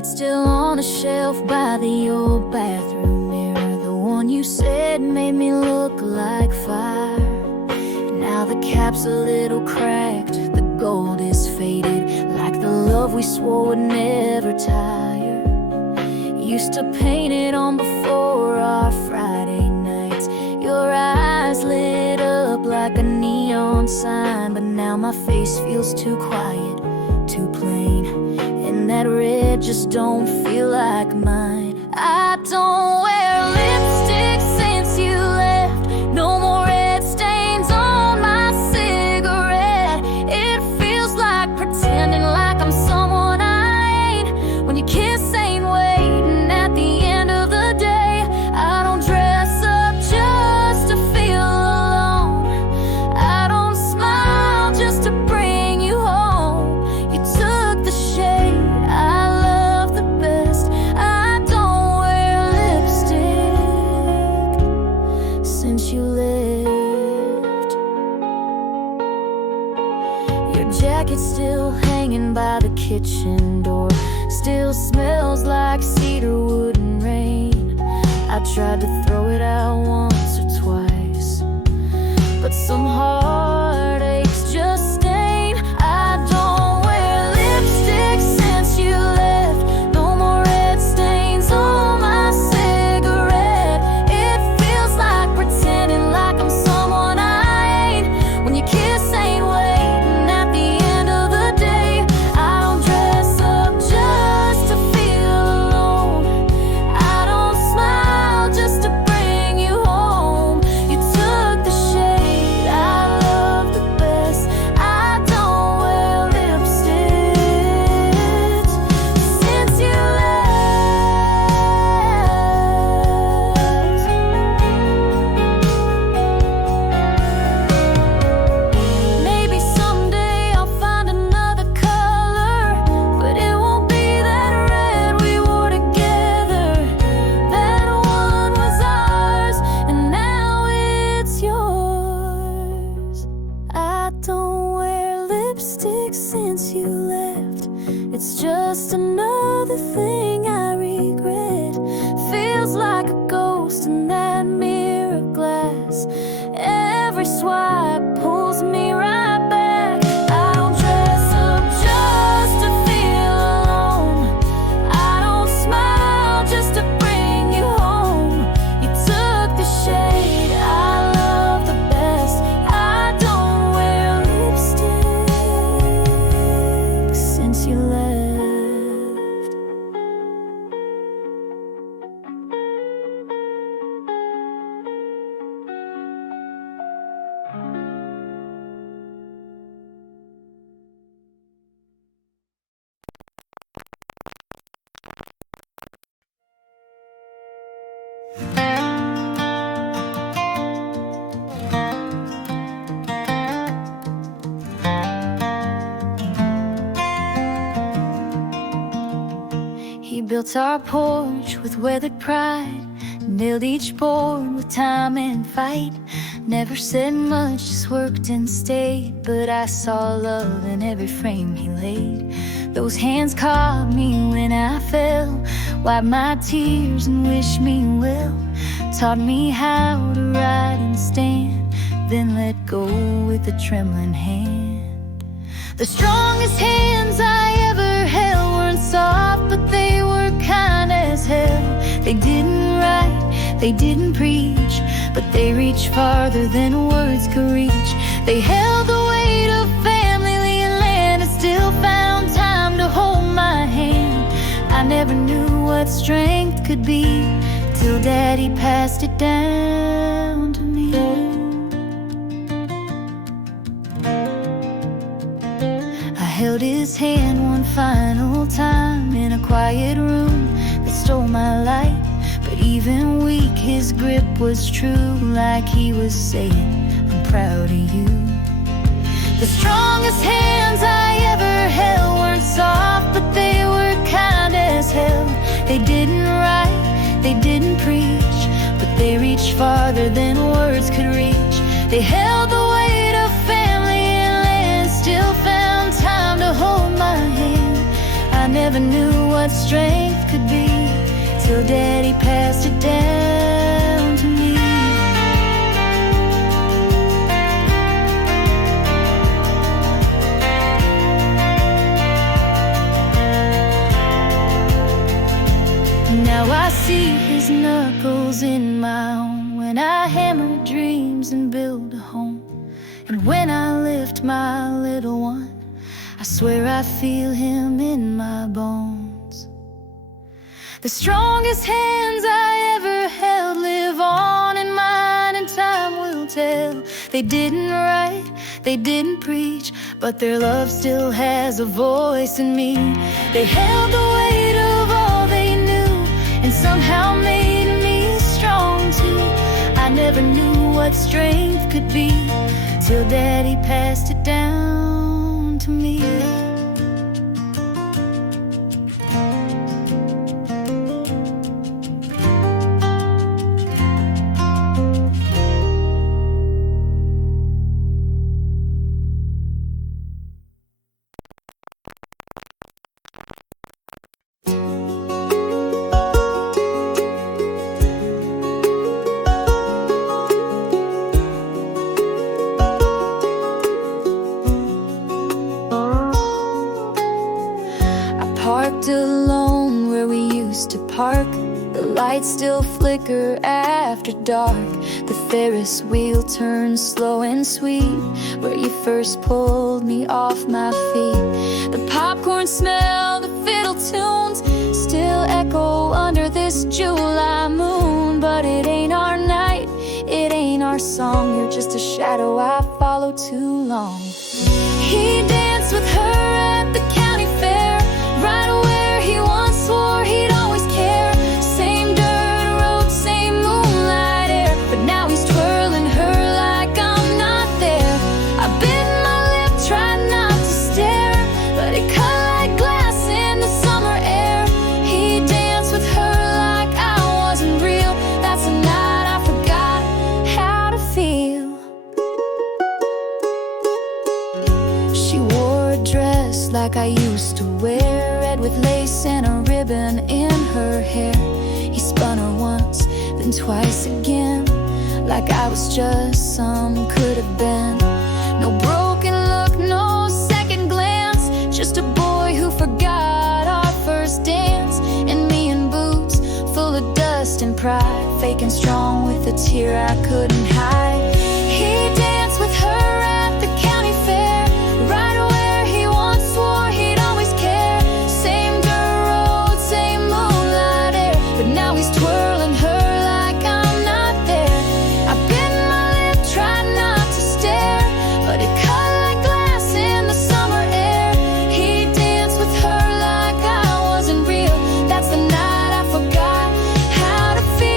jacket still on a shelf by the old bathroom mirror, the one you said made me look like fire. Now the cap's a little cracked, the gold is faded, like the love we swore would never tire. Used to paint it on before our Friday nights. Your eyes lit up like a neon sign, but now my face feels too quiet, too plain, and that red just don't feel like mine. I don't wear lipstick since you left. No more red stains on my cigarette. It feels like pretending like I'm someone I ain't, when your kiss ain't waiting at the end of the day. I don't dress up just to feel alone. I don't smile just to bring you home. You took the shade I love the best. I don't wear lipstick since you left. Your jacket's still hanging by the kitchen door, still smells like cedar wood and rain. I tried to throw it out once or twice, but some heartaches just stain. I don't wear lipstick since you left. No more red stains on my cigarette. It feels like pretending like I'm someone I ain't, when your kiss ain't waiting at the end of the day. I don't dress up just to feel alone. I don't smile just to bring you home. You took the shade I love the best. I don't wear lipstick since you left. Maybe someday I'll find another color, but it won't be that red we wore together. That one was ours, and now it's yours. I don't wear lipstick since you left. It's just another thing I regret. Feels like a ghost in that mirror glass. Every swipe pulls me right back. I don't dress up just to feel alone. I don't smile just to bring you home. You took the shade I love the best. I don't wear lipstick since you left. He built our porch with weathered pride, nailed each board with time and fight. Never said much, just worked and stayed, but I saw love in every frame he laid. Those hands caught me when I fell, wiped my tears and wished me well. Taught me how to ride and stand, then let go with a trembling hand. The strongest hands I ever held weren't soft, but they were kind as hell. They didn't write, they didn't preach, but they reached farther than words could reach. They held the weight of family and land and still found time to hold my hand. I never knew what strength could be till Daddy passed it down to me. I held his hand one final time in a quiet room that stole my light. But even weak, his grip was true, like he was saying, I'm proud of you. The strongest hands I ever held weren't soft, but they were kind as hell. They didn't write, they didn't preach, but they reached farther than words could reach. They held the weight of family and land, still found time to hold my hand. I never knew what what strength could be, till Daddy passed it down to me. Now I see his knuckles in my own, when I hammer dreams and build a home. And when I lift my little one, I swear I feel him in my bones. The strongest hands I ever held live on in mine, and time will tell. They didn't write, they didn't preach, but their love still has a voice in me. They held the weight of all they knew, and somehow made me strong too. I never knew what strength could be, till Daddy passed it down to me. Parked alone where we used to park. The lights still flicker after dark. The Ferris wheel turns slow and sweet, where you first pulled me off my feet. The popcorn smell, the fiddle tunes still echo under this July moon. But it ain't our night, it ain't our song. You're just a shadow I follow too long. He danced with her at the county fair, right where he once swore he'd always care. Same dirt road, same moonlight air, but now he's twirling her like I'm not there. I bit my lip, tried not to stare, but it cut like glass in the summer air. He danced with her like I wasn't real. That's the night I forgot how to feel. She wore a dress like I used to wear, red with lace and a ribbon in her hair. He spun her once, then twice again, like I was just some could have been. No broken look, no second glance, just a boy who forgot our first dance. And me in boots full of dust and pride, faking strong with a tear I couldn't hide. He danced with her at the county fair, right where he once swore he'd always care. Same dirt road, same moonlight air, but now he's twirling her like I'm not there. I bit my lip, tried not to stare, but it cut like glass in the summer air. He danced with her like I wasn't real. That's the night I forgot how to feel.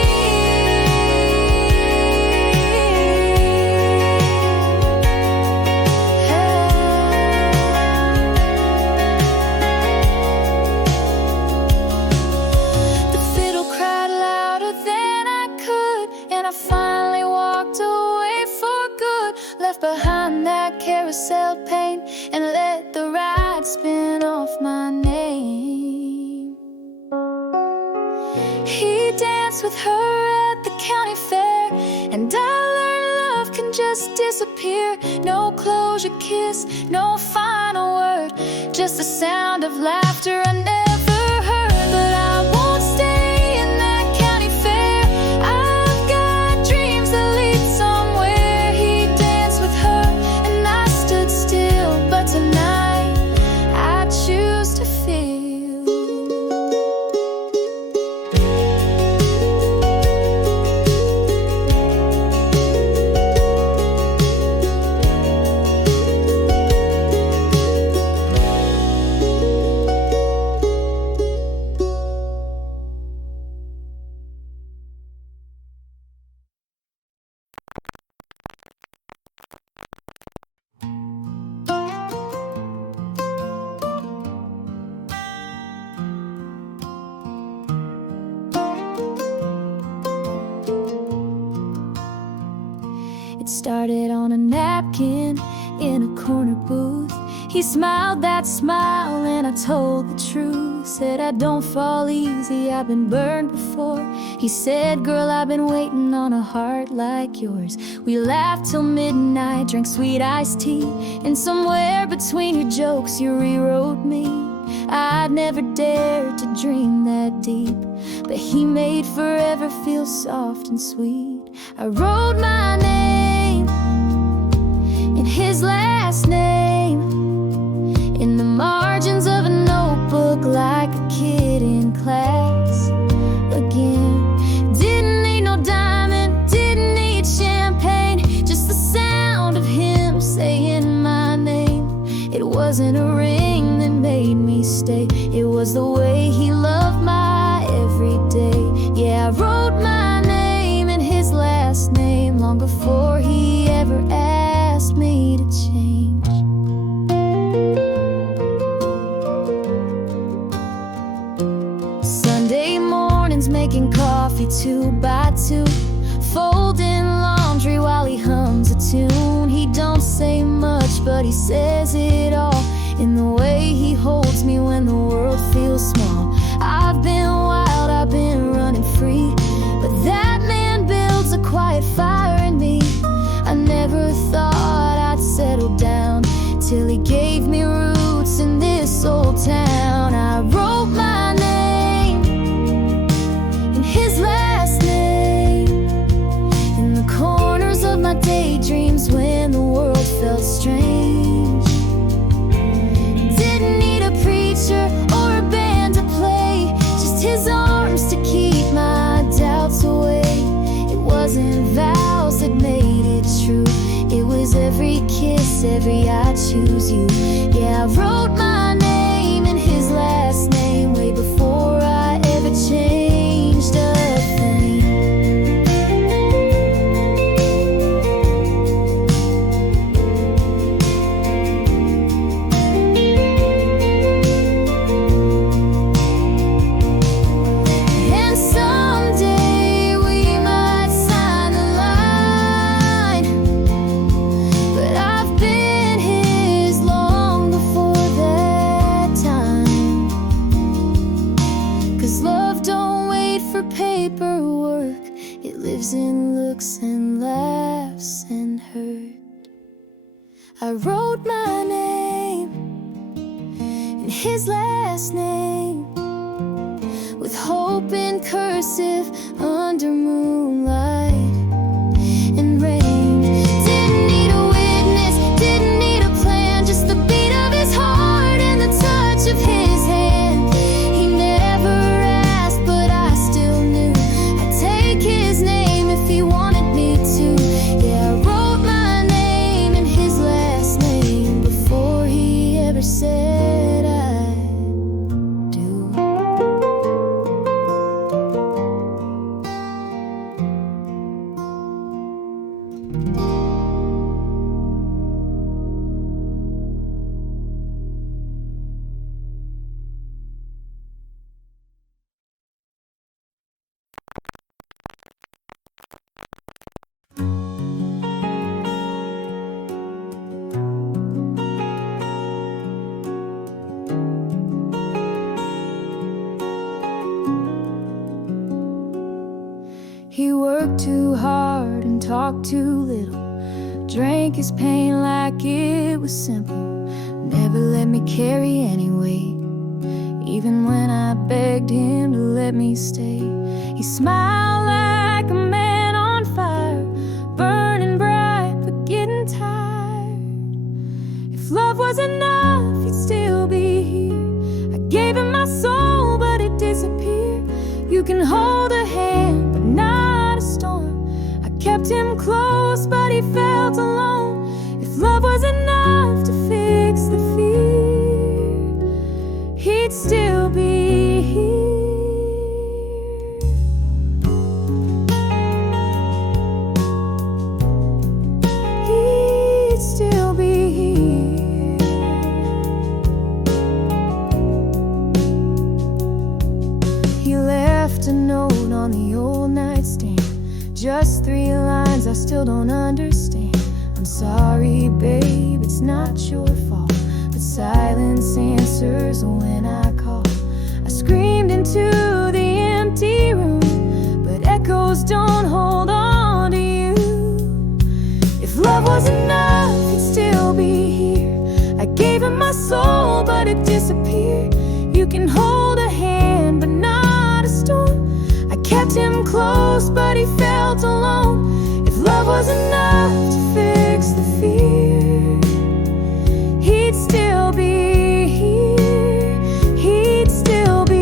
The fiddle cried louder than I could, and I finally walked away for good. Left behind that carousel pain, and let the ride spin off my name. He danced with her at the county fair, and I learned love can just disappear. No closure kiss, no final word, just the sound of laughter I never heard. But I won't stay in that county fair, I've got dreams that lead somewhere. He danced with her and I stood still, but tonight I choose to feel. It started on a napkin in a corner booth. He smiled that smile and I told the truth. Said I don't fall easy, I've been burned before. He said, girl, I've been waiting on a heart like yours. We laughed till midnight, drank sweet iced tea, and somewhere between your jokes you rewrote me. I'd never dared to dream that deep, but he made forever feel soft and sweet. I wrote my name in his last name in the margins of a notebook like a kid in class again. Didn't need no diamond, didn't need champagne, just the sound of him saying my name. It wasn't a ring that made me stay, it was the way he loved my every day. Yeah, I wrote my name in his last name long before he ever asked me to change. Sunday mornings making coffee 2 by 2, folding laundry while he hums a tune. He don't say much, but he says it all in the way he holds me when the world feels small. I've been wild, I've been running free, but that man builds a quiet fire in me. I never thought I'd settle down till he gave me roots in this old town. I wrote my name in his last name in the corners of my daydreams when the world felt strange. Didn't need a preacher or a band to play, just his arms to keep my doubts away. It wasn't vows that made it true, it was every kiss, every I choose you. Yeah, I wrote my name in his last name way before I ever changed a thing. And someday we might sign the line, but I've been his long before that time. 'Cause love don't wait for paperwork, it lives in looks and laughs and hurt. I wrote my name in his last name with hope in cursive under moonlight and rain. Didn't need a witness, didn't need a plan, just the beat of his heart and the touch of his hand. He never asked, but I still knew I'd take his name if he wanted me to. Yeah, I wrote my name in his last name before he ever said I do. He worked too hard and talked too little, drank his pain like it was simple, never let me carry any weight, even when I begged him to let me stay. He smiled like a man on fire, burning bright but getting tired. If love was enough, he'd still be here. I gave him my soul, but it disappeared. You can hold a hand, but not a storm. I kept him close, but he felt alone. If love was enough to fix the fear, he'd still be here. He'd still be here. He left a note on the old nightstand, just 3 lines I still don't understand. I'm sorry, babe, it's not your fault. but silence answers when I call. I screamed into the empty room, but echoes don't hold on to you. If love was enough, it'd still be here. I gave him my soul, but it disappeared. You can hold a hand, but not a storm. I kept him close, but he felt alone. If love was enough to fix the fear, he'd still be here. He'd still be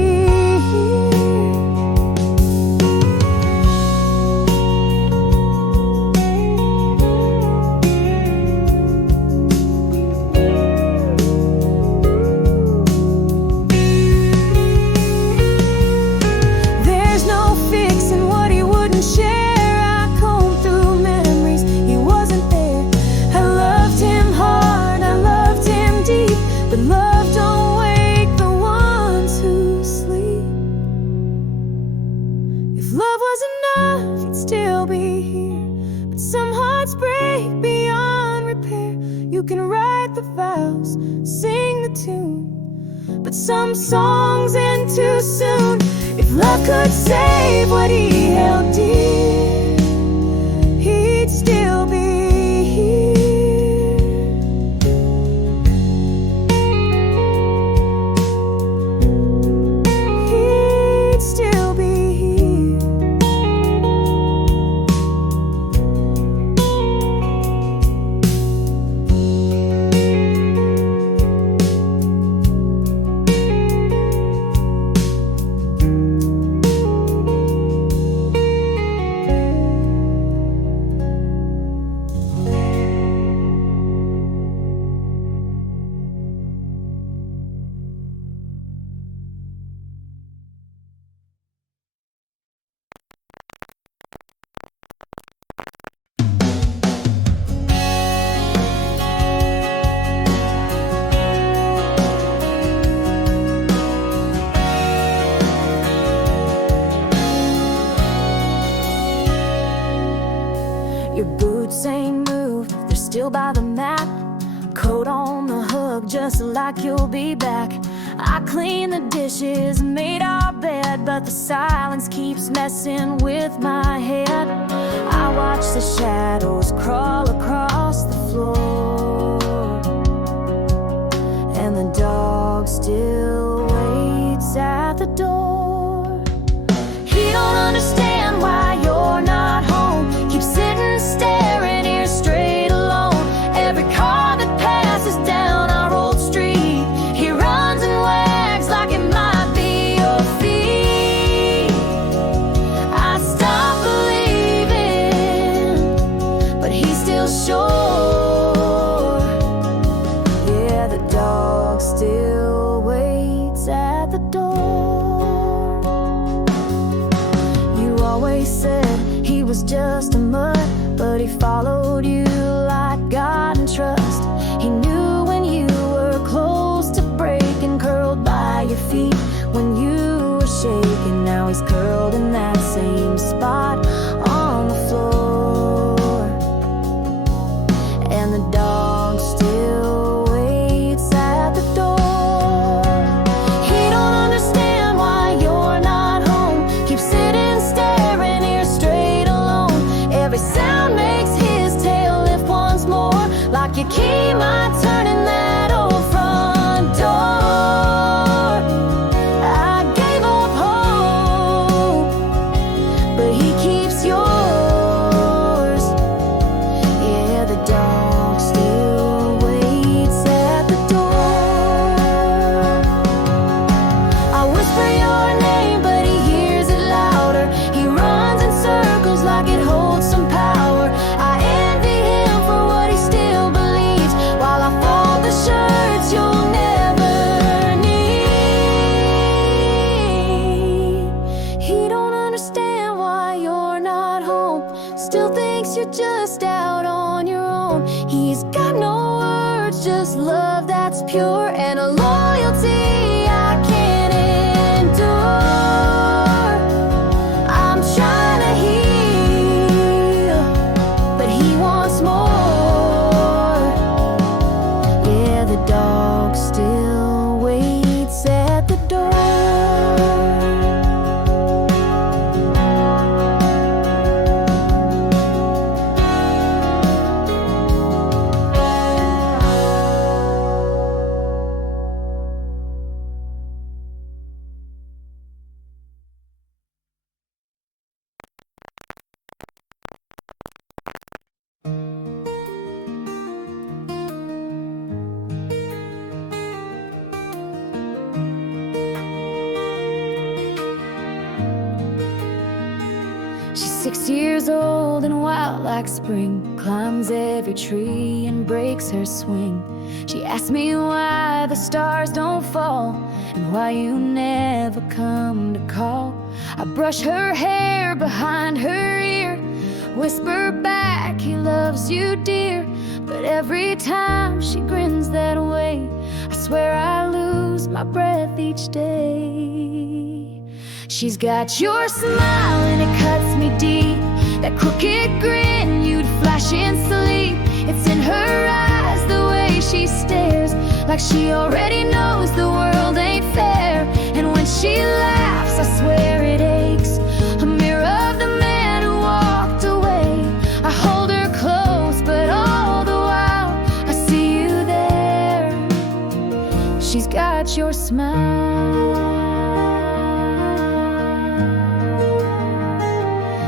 some songs end too soon. If love could save what he held dear, he'd still be here. He'd still be by the mat, coat on the hook, just like you'll be back. I cleaned the dishes, made our bed, but the silence keeps messing with my head. I watch the shadows crawl across the floor, and the dog still waits at the door. He don't understand why you're not home, keeps sitting staring here straight alone. Every car that passes down our old street, he runs and wags like it might be your feet. I stopped believing, but he's still sure. Yeah, the dog still waits at the door. You always said he was just a mutt, but he followed you like God and trust. He knew when you were close to breaking, curled by your feet when you were shaking. Now he's curled in that same spot on the floor, and the dog still waits at the door. He don't understand why you're not home, keeps sitting staring here straight alone. Every sound makes his tail lift once more, like your key might turn in that old front door. I gave up hope, but he keeps yours. Yeah, the dog still waits at the door. I whisper your name, but he hears it louder. He runs in circles like it holds some power. I envy him for what he still believes, while I fold the shirts you'll never need. He don't understand why you're not home, still thinks you're just out on your own. He's got no words, just love that's pure, and a loyalty I can't endure. I'm trying to heal, but he wants more. Yeah, the dog 6 years old and wild like spring, climbs every tree and breaks her swing. She asks me why the stars don't fall and why you never come to call. I brush her hair behind her ear, whisper back, he loves you, dear. But every time she grins that way, I swear I lose my breath each day. She's got your smile and it cuts me deep, that crooked grin you'd flash in sleep. It's in her eyes, the way she stares, like she already knows the world ain't fair. And when she laughs, I swear it aches, a mirror of the man who walked away. I hold her close, but all the while I see you there. She's got your smile.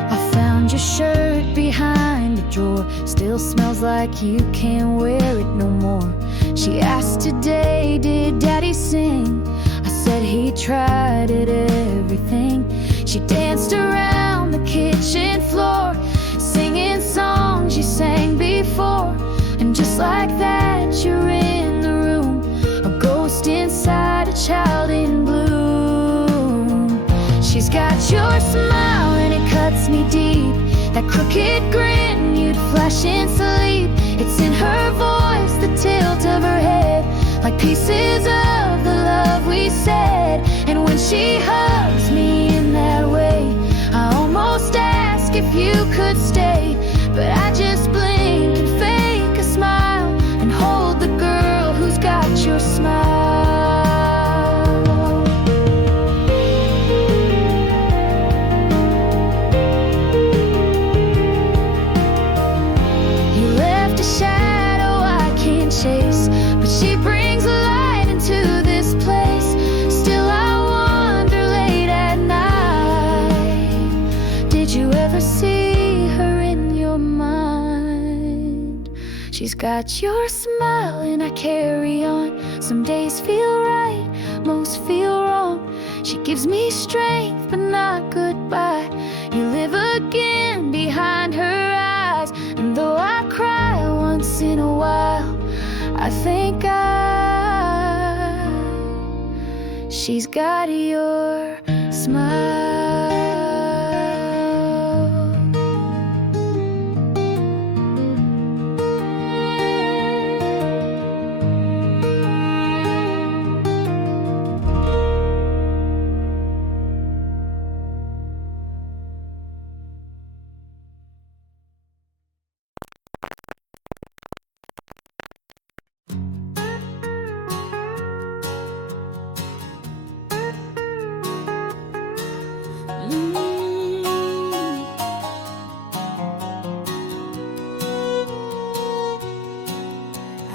I found your shirt behind the drawer, still smells like you can't wear it no more. She asked today, did Daddy sing? I said he tried it, everything. She danced around the kitchen floor, singing songs you sang before. And just like that, you're in the room, a ghost inside a child in bloom. She's got your smile and it cuts me deep, that crooked grin you'd flash in sleep. It's in her voice, the tilt of her head, like pieces of the love we said. And when she hugs me in that way, I almost ask if you could stay. But I just blink and fake a smile and hold the girl who's got your smile. You left a shadow I can't chase, but she brings light into this place. Still I wonder late at night, did you ever see her in your mind? She's got your smile and I carry on. Some days feel right, most feel wrong. She gives me strength but not goodbye. You live again behind her eyes, and though I cry once in a while, I think she's got your smile.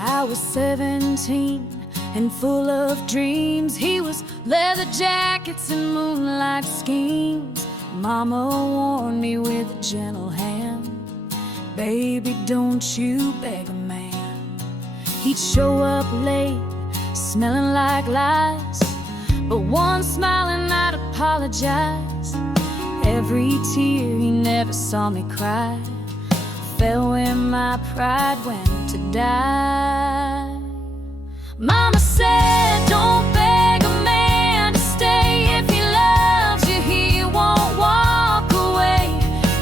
I was 17 and full of dreams. He was leather jackets and moonlight schemes. Mama warned me with a gentle hand, baby, don't you beg a man. He'd show up late, smelling like lies, but one smile and I'd apologize. Every tear, he never saw me cry, fell where my pride went to die. Mama said, don't beg a man to stay. If he loves you, he won't walk away.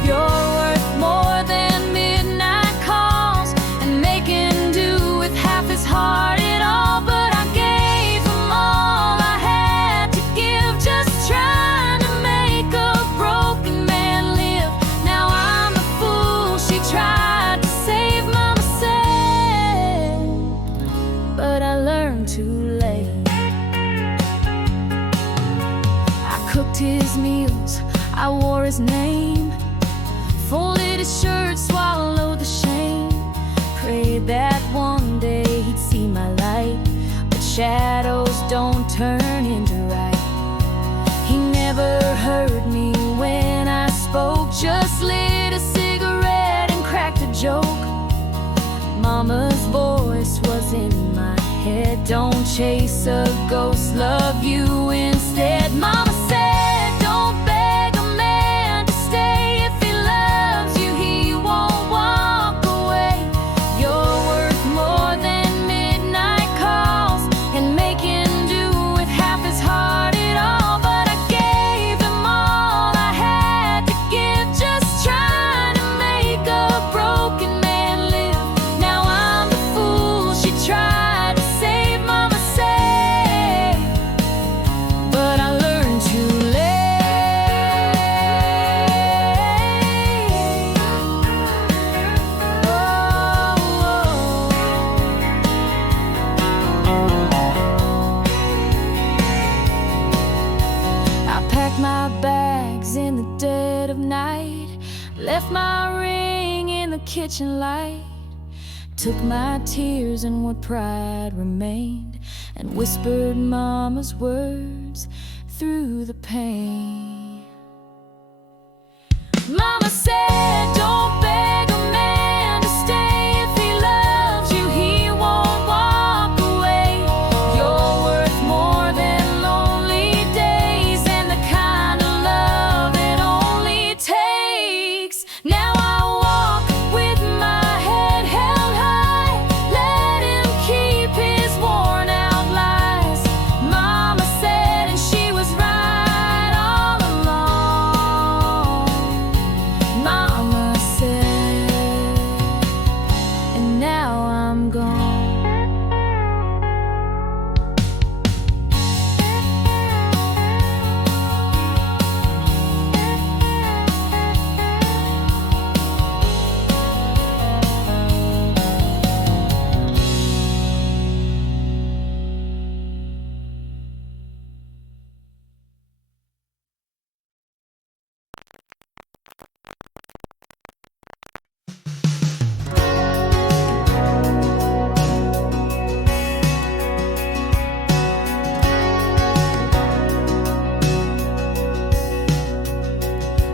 You're worth more than midnight calls and making do with half his heart at all. But I gave him all I had to give, just trying to make a broken man live. Now I'm the fool she tried to save, Mama said, but I learned too late. I cooked his meals, I wore his name, folded his shirt, swallowed the shame, prayed that one day he'd see my light. But shadows don't turn into right. He never heard me when I spoke, just lit a cigarette and cracked a joke. Mama's voice was in my head, don't chase a ghost, love you instead. Mama said, don't beg a man to stay. If he loves kitchen light, took my tears and what pride remained, and whispered mama's words through the pain. Mama said, don't beg a man to stay. If he loves you, he won't walk away. You're worth more than lonely days, and the kind of love it only takes. Now I walk with my head held high, let him keep his worn out lies. Mama said, and she was right all along. Mama said, and now I'm gone.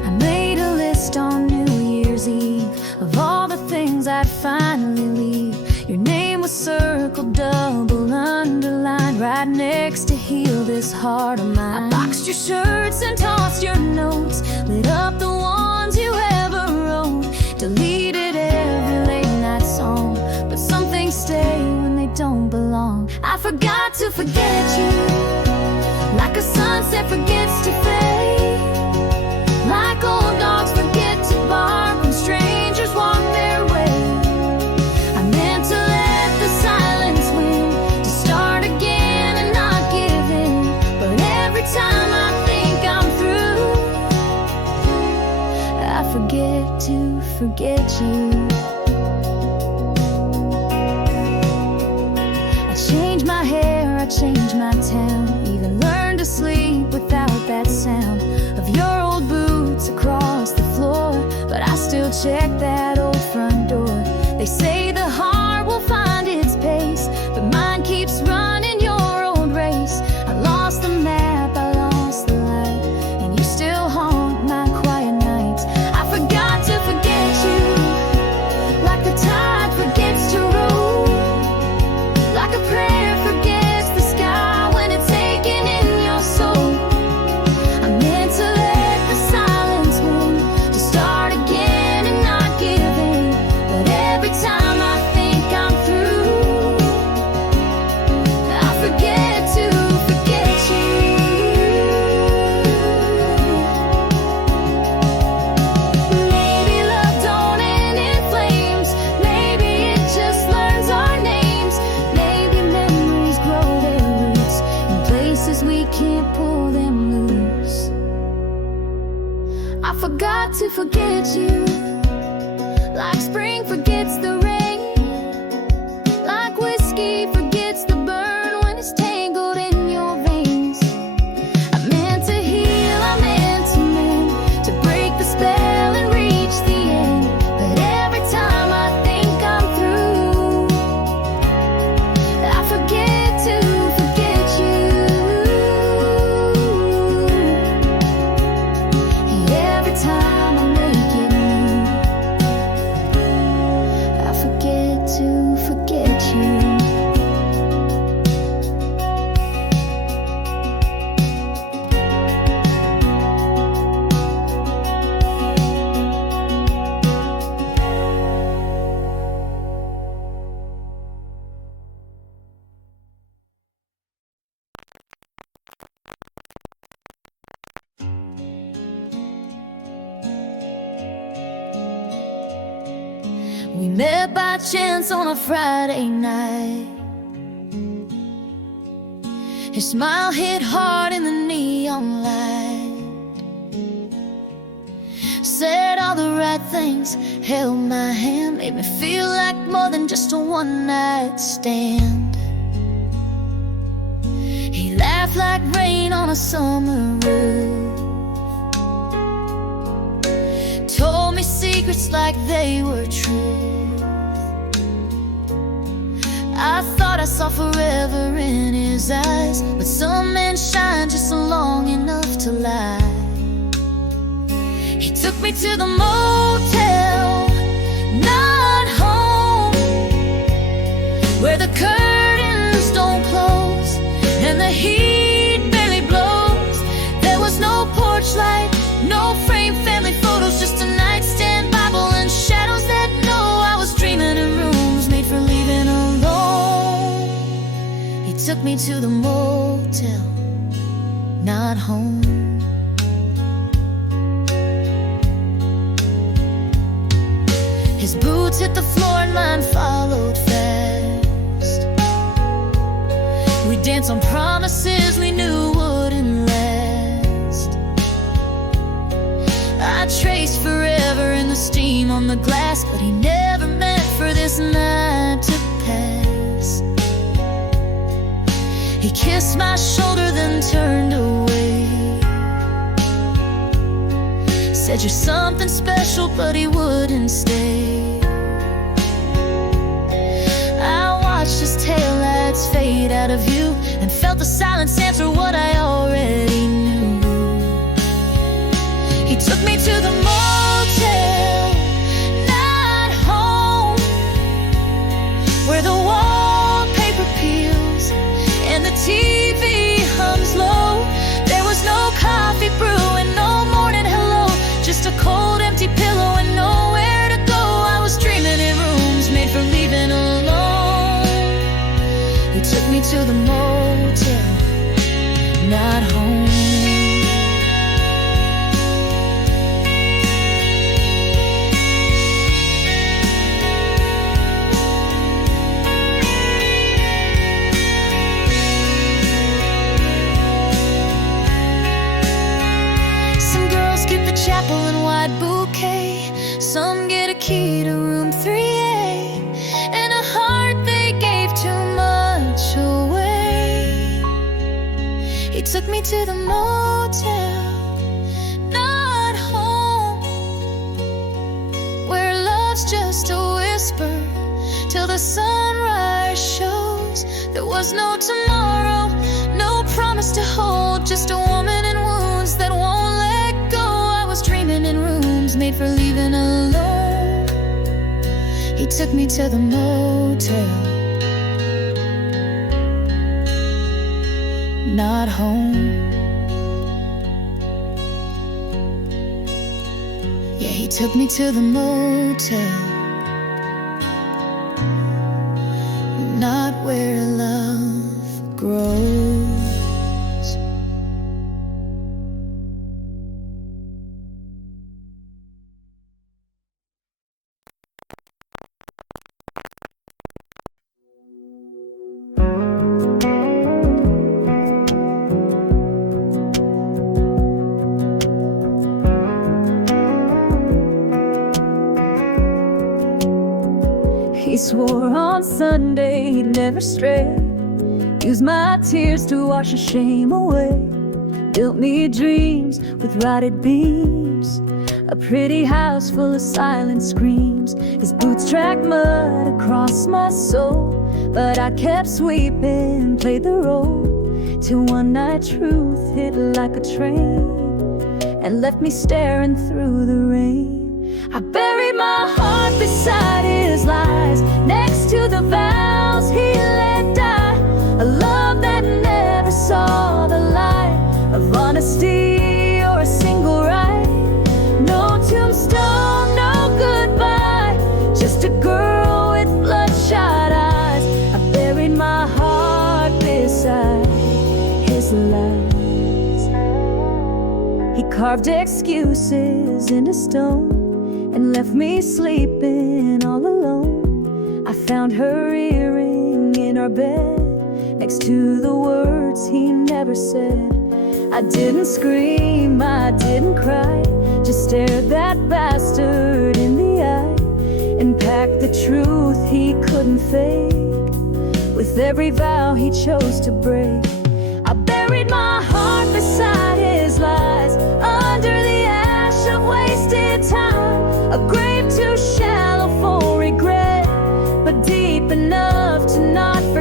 I made a list on New Year's Eve of all the things I'd finally leave. Your name was circled, double underlined, right next to heal this heart of mine. I boxed your shirts and tossed your notes, lit up the ones you ever wrote, deleted every late night song, but some things stay when they don't belong. I forgot to forget you, like a sunset forgets to fade, like old dogs forget to bark when strangers walk their way. I meant to let the silence win, to start again and not give in, but every time I think I'm through, I forget to forget you. I changed my hair, I changed my town, even learned to sleep without that sound of your old boots across the floor, but I still check that old front door. They say the heart will find its pace, but mine keeps running your old race. I lost the map, I lost the light, and you still haunt my quiet nights. I forgot to forget you, like the tide forgets to roll, like a prayer forgets the sky when it's aching in your soul. I meant to let the silence win, to start again and not give in, but every time I think I'm through, I forget to forget you. Maybe love don't end in flames, maybe it just learns our names, maybe memories grow their roots in places we can't pull them loose. I forgot to forget you, like spring forgets the rain, like whiskey forgets the burn when it's tangled in your veins. I meant to heal, I meant to mend, to break the spell and reach the end, but every time I think I'm through, I forget to forget you. Every time I make it new, I forget to forget you. We met by chance on a Friday night. His smile hit hard in the neon light, said all the right things, held my hand, made me feel like more than just a one-night stand. He laughed like rain on a summer roof, told me secrets secrets like they were truth. I thought I saw forever in his eyes, but some men shine just long enough to lie. He took me to the motel, not home, where the curtains don't close and the heat barely blows. There was no porch light, no framed family photos, just a nightstand, Bible, and shadows that know I was dreaming in rooms made for leaving alone. He took me to the motel, not home. His boots hit the floor and mine followed fast. We danced on promises we knew wouldn't last. I traced forever in the steam on the glass, but he never meant for this night to pass. He kissed my shoulder then turned away, said you're something special, but he wouldn't stay. I watched his taillights fade out of view and felt the silence answer what I already knew. He took me to the motel, not home, where the wallpaper peels and the TV hums low. There was no coffee brew and no morning hello, just a cold empty pillow and nowhere to go. I was dreaming in rooms made for leaving alone. He took me to the motel, not home. Chapel and white bouquet. Some get a key to room 3A and a heart they gave too much away. He took me to the motel, not home, where love's just a whisper till the sunrise shows. There was no tomorrow, no promise to hold, just a woman in wounds that won't let go. I was dreaming in rooms made for leaving alone. He took me to the motel, not home. Yeah, he took me to the motel, not where love grows. He swore on Sunday he'd never stray, used my tears to wash the shame away, built me dreams with rotted beams, a pretty house full of silent screams. His boots tracked mud across my soul, but I kept sweeping, played the role, till one night truth hit like a train and left me staring through the rain. I buried my heart beside his lies, next to the vows he let die, a love that never saw the light of honesty or a single right. No tombstone, no goodbye, just a girl with bloodshot eyes. I buried my heart beside his lies. He carved excuses into stone and left me sleeping all alone. I found her earring in our bed, next to the words he never said. I didn't scream, I didn't cry, just stared that bastard in the eye and packed the truth he couldn't fake with every vow he chose to break. I buried my heart beside his lies, under the ash of wasted time, a grave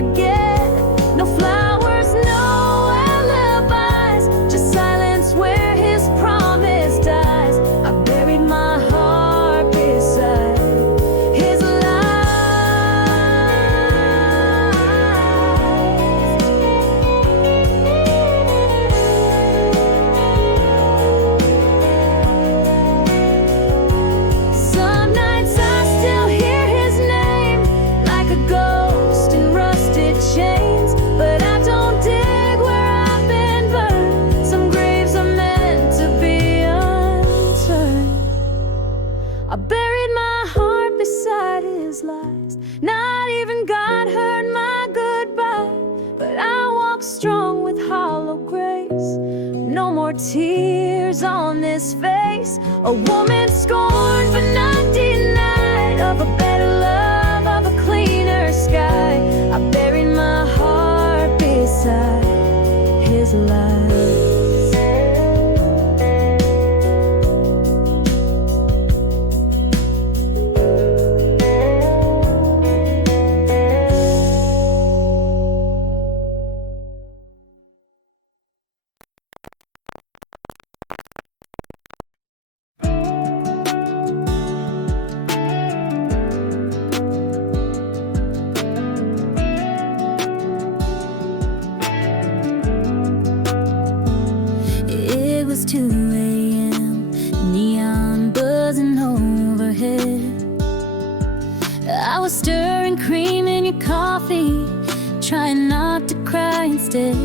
forget. No flowers, no alibis, just silence where his promise dies. I buried my heart beside his Some nights I still hear his name like a ghost in rusted chains, but I don't dig where I've been burned. Some graves are meant to be unturned. I buried my heart beside his lies. Not even God heard my goodbye, but I walk strong with hollow grace. No more tears on this face. A woman scorned but not denied, of a better love, of a cleaner sky. I buried my heart beside his lies. It was 2 a.m., neon buzzing overhead. I was stirring cream in your coffee, trying not to cry instead.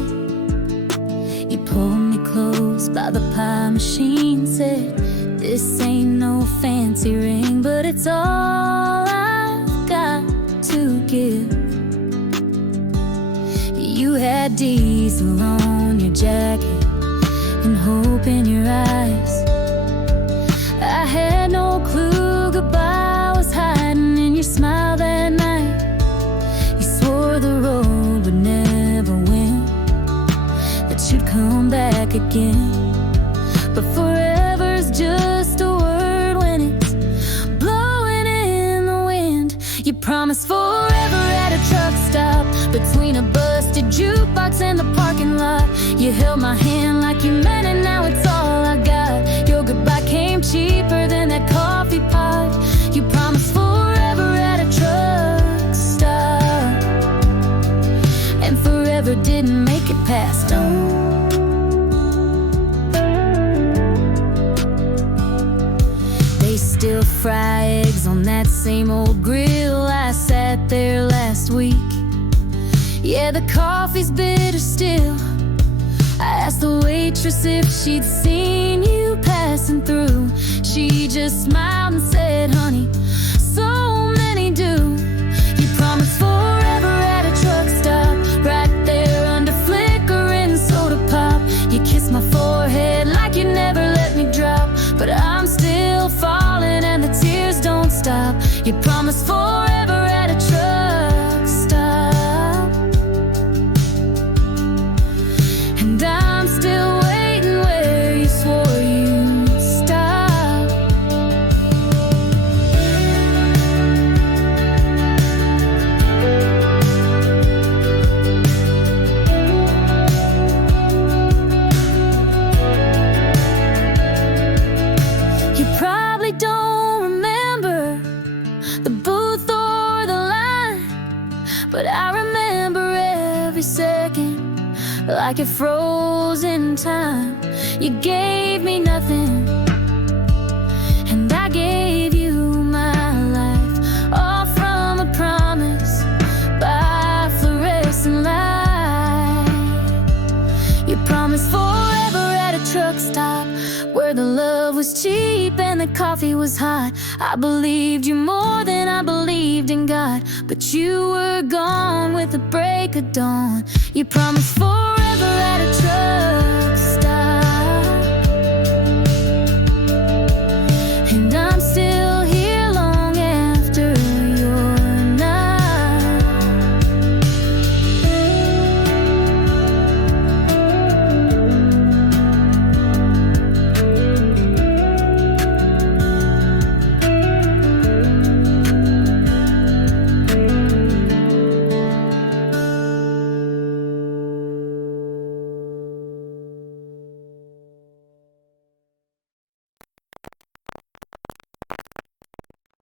You pulled me close by the pie machine, said, "This ain't no fancy ring, but it's all I've got to give." You had diesel on your jacket and hope in your eyes. I had no clue goodbye was hiding in your smile that night. You swore the road would never win, that you'd come back again. But forever's just a word when it's blowing in the wind. You promised forever at a truck stop, between a busted jukebox and the parking lot. You held my hand like you meant it, now it's all I got. Your goodbye came cheaper than that coffee pot. You promised forever at a truck stop, and forever didn't make it past on. They still fry eggs on that same old grill. I sat there last week. Yeah, the coffee's bitter still. I asked the waitress if she'd seen you passing through. She just smiled and said, "Honey, so many do." You promised forever at a truck stop, right there under flickering soda pop. You kissed my forehead like you never let me drop, but I'm still falling and the tears don't stop. You promised forever at a truck stop, and I'm still waiting where you swore you'd stop. You probably don't remember the booth or the line, but I remember every second like it froze in time. You gave me nothing, and I gave you my life, all from a promise by fluorescent light. You promised forever at a truck stop, where the love was cheap and the coffee was hot. I believed you more than I believed in God, but you were gone with the break of dawn. You promised forever at a truck